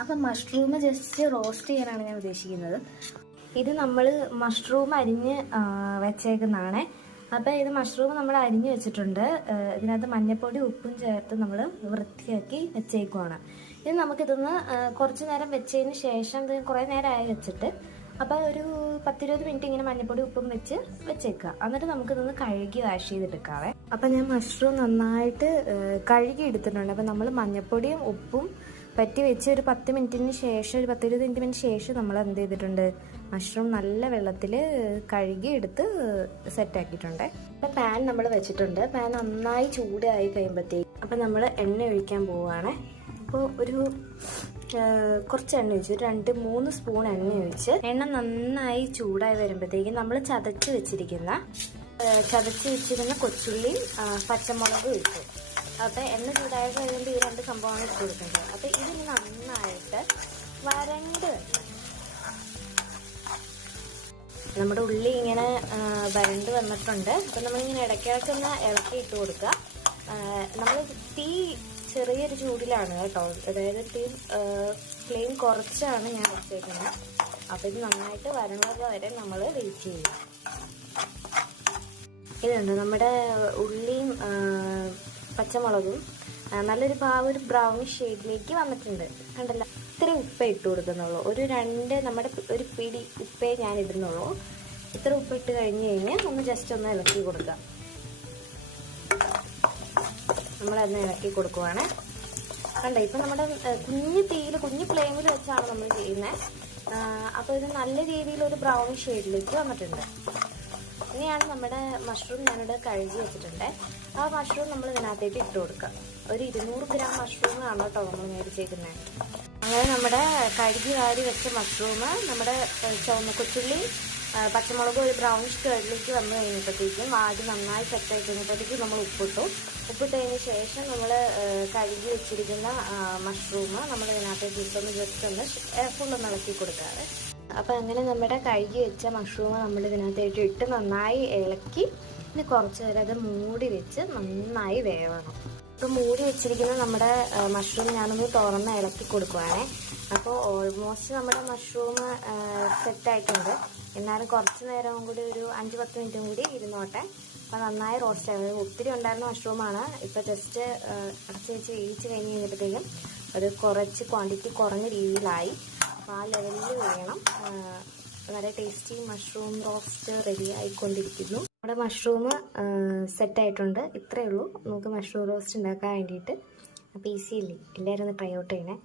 അപ്പം mushroom just roast ചെയ്യാനാണ് ഞാൻ ഉദ്ദേശിക്കുന്നത്. ഇത് നമ്മൾ മഷ്റൂം അരിഞ്ഞ് വെച്ചേക്കുന്നതാണ്. അപ്പോൾ ഇത് മഷ്റൂം നമ്മൾ അരിഞ്ഞ് വെച്ചിട്ടുണ്ട്. ഇതിനകത്ത് മഞ്ഞൾപ്പൊടി ഉപ്പും ചേർത്ത് നമ്മൾ വൃത്തിയാക്കി വെച്ചേക്കുവാണ്. ഇത് നമുക്കിതൊന്ന് കുറച്ച് നേരം വെച്ചതിന് ശേഷം, ഇത് കുറേ നേരമായി വെച്ചിട്ട്, അപ്പോൾ ഒരു 10-20 മിനിറ്റ് ഇങ്ങനെ മഞ്ഞൾപ്പൊടി ഉപ്പും വെച്ച് വെച്ചേക്കുക. എന്നിട്ട് നമുക്കിതൊന്ന് കഴുകി വാഷ് ചെയ്തെടുക്കാവേ. അപ്പം ഞാൻ മഷ്റൂം നന്നായിട്ട് കഴുകി എടുത്തിട്ടുണ്ട്. അപ്പം നമ്മൾ മഞ്ഞൾപ്പൊടിയും ഉപ്പും പറ്റി വെച്ച് ഒരു 10 മിനിറ്റിന് ശേഷം, ഒരു 10-20 മിനിറ്റിന് ശേഷം നമ്മൾ എന്ത് ചെയ്തിട്ടുണ്ട്, മഷ്റൂം നല്ല വെള്ളത്തിൽ കഴുകി എടുത്ത് സെറ്റാക്കിയിട്ടുണ്ട്. അപ്പം പാൻ നമ്മൾ വെച്ചിട്ടുണ്ട്. പാൻ നന്നായി ചൂടായി കഴിയുമ്പോഴത്തേക്ക് അപ്പം നമ്മൾ എണ്ണ ഒഴിക്കാൻ പോവുകയാണ്. അപ്പോൾ ഒരു കുറച്ച് എണ്ണ ഒഴിച്ച്, ഒരു 2-3 സ്പൂൺ എണ്ണ ഒഴിച്ച്, എണ്ണ നന്നായി ചൂടായി വരുമ്പോഴത്തേക്കും നമ്മൾ ചതച്ച് വെച്ചിരിക്കുന്ന കൊച്ചുള്ളിയും പച്ചമുളകും ഇട്ടു. അപ്പോൾ എണ്ണ ചൂടായി കഴിയുമ്പോൾ ഈ 2 സംഭവമാണ് ഇട്ട് കൊടുക്കേണ്ടത്. അപ്പോൾ ഇതിന് നന്നായിട്ട് വരണ്ട് നമ്മുടെ ഉള്ളി ഇങ്ങനെ വരണ്ട് വന്നിട്ടുണ്ട്. അപ്പം നമ്മളിങ്ങനെ ഇടയ്ക്കിടയ്ക്കൊന്ന് ഇളക്കി ഇട്ട് കൊടുക്കുക. നമ്മൾ തീ ചെറിയൊരു ചൂടിലാണ് കേട്ടോ, അതായത് ഫ്ലെയിം കുറച്ചാണ് ഞാൻ വെച്ചേക്കുന്നത്. അപ്പോൾ ഇത് നന്നായിട്ട് വരണത് വരെ നമ്മൾ വെയിറ്റ് ചെയ്യുക. ഇതുണ്ട് നമ്മുടെ ഉള്ളിയും പച്ചമുളകും നല്ലൊരു ഒരു ബ്രൗണിഷ് ഷെയ്ഡിലേക്ക് വന്നിട്ടുണ്ട്. കണ്ടല്ലോ, ഇത്ര ഉപ്പേ ഇട്ട് കൊടുക്കുന്നുള്ളൂ. നമ്മുടെ ഒരു പിടി ഉപ്പേ ഞാൻ ഇടുന്നുള്ളൂ. ഇത്ര ഉപ്പ് ഇട്ട് കഴിഞ്ഞ് കഴിഞ്ഞാൽ ഒന്ന് ജസ്റ്റ് ഒന്ന് ഇളക്കി കൊടുക്കുക. നമ്മളതൊന്ന് ഇളക്കി കൊടുക്കുവാണ്. കണ്ടോ, ഇപ്പം നമ്മുടെ കുഞ്ഞു തീയിൽ, കുഞ്ഞു ഫ്ലെയിമിൽ വെച്ചാണ് നമ്മൾ ചെയ്യുന്നത്. അപ്പോൾ ഇത് നല്ല രീതിയിലൊരു ബ്രൗണിഷ് ഷെയ്ഡിലേക്ക് വന്നിട്ടുണ്ട്. ഇനിയാണ് നമ്മുടെ മഷ്റൂം ഞാനിവിടെ കഴുകി വെച്ചിട്ടുണ്ട്. ആ മഷ്റൂം നമ്മൾ ഇതിനകത്തേക്ക് ഇട്ട് കൊടുക്കുക. ഒരു 200 ഗ്രാം മഷ്റൂമാണ് കേട്ടോ നമ്മൾ മേടിച്ചേക്കുന്നത്. അങ്ങനെ നമ്മുടെ കഴുകി വാരി വെച്ച മഷ്റൂം, നമ്മുടെ ചുവന്ന കൊച്ചുള്ളി പച്ചമുളക് ഒരു ബ്രൗണിഷ് കളറിലേക്ക് വന്നു കഴിഞ്ഞപ്പോഴത്തേക്കും വാടി നന്നായി സെറ്റായി കഴിഞ്ഞപ്പോഴത്തേക്കും നമ്മൾ ഉപ്പിട്ടതിന് ശേഷം നമ്മൾ കഴുകി വെച്ചിരിക്കുന്ന മഷ്റൂം നമ്മൾ ഇതിനകത്തേക്ക് ജസ്റ്റ് ഒന്ന് ഫുള്ളൊന്ന് ഇളക്കി കൊടുക്കാറ്. അപ്പോൾ അങ്ങനെ നമ്മുടെ കഴുകി വെച്ച മഷ്റൂം നമ്മൾ ഇതിനകത്തേക്ക് ഇട്ട് നന്നായി ഇളക്കി പിന്നെ കുറച്ച് നേരം അത് മൂടി വെച്ച് നന്നായി വേവണം. ഇപ്പോൾ മൂടി വെച്ചിരിക്കുന്ന നമ്മുടെ മഷ്റൂം ഞാനൊന്ന് തുറന്ന് ഇളക്കി കൊടുക്കുവാണേ. അപ്പോൾ ഓൾമോസ്റ്റ് നമ്മുടെ മഷ്റൂം സെറ്റായിട്ടുണ്ട്. എന്നാലും കുറച്ച് നേരം കൂടി, ഒരു 5-10 മിനിറ്റും കൂടി ഇരുന്നോട്ടെ. അപ്പോൾ നന്നായി റോസ്റ്റ് ആകും. ഒത്തിരി ഉണ്ടായിരുന്ന മഷ്റൂമാണ്. ഇപ്പോൾ ജസ്റ്റ് അടച്ച് വെച്ച് വേവിച്ച് കഴിഞ്ഞ് കഴിഞ്ഞപ്പോഴത്തേക്കും ഒരു കുറച്ച് ക്വാണ്ടിറ്റി കുറഞ്ഞ രീതിയിലായി. അപ്പോൾ ആ ലെവലിൽ വേണം. വളരെ ടേസ്റ്റി മഷ്റൂം റോസ്റ്റ് റെഡി ആയിക്കൊണ്ടിരിക്കുന്നു. നമ്മുടെ മഷ്റൂം സെറ്റായിട്ടുണ്ട്. ഇത്രയേ ഉള്ളൂ നമുക്ക് മഷ്റൂം റോസ്റ്റ് ഉണ്ടാക്കാൻ വേണ്ടിയിട്ട്. അപ്പോൾ ഈസി അല്ലേ, എല്ലാവരും ഒന്ന് ട്രൈ ഔട്ട് ചെയ്യണേ.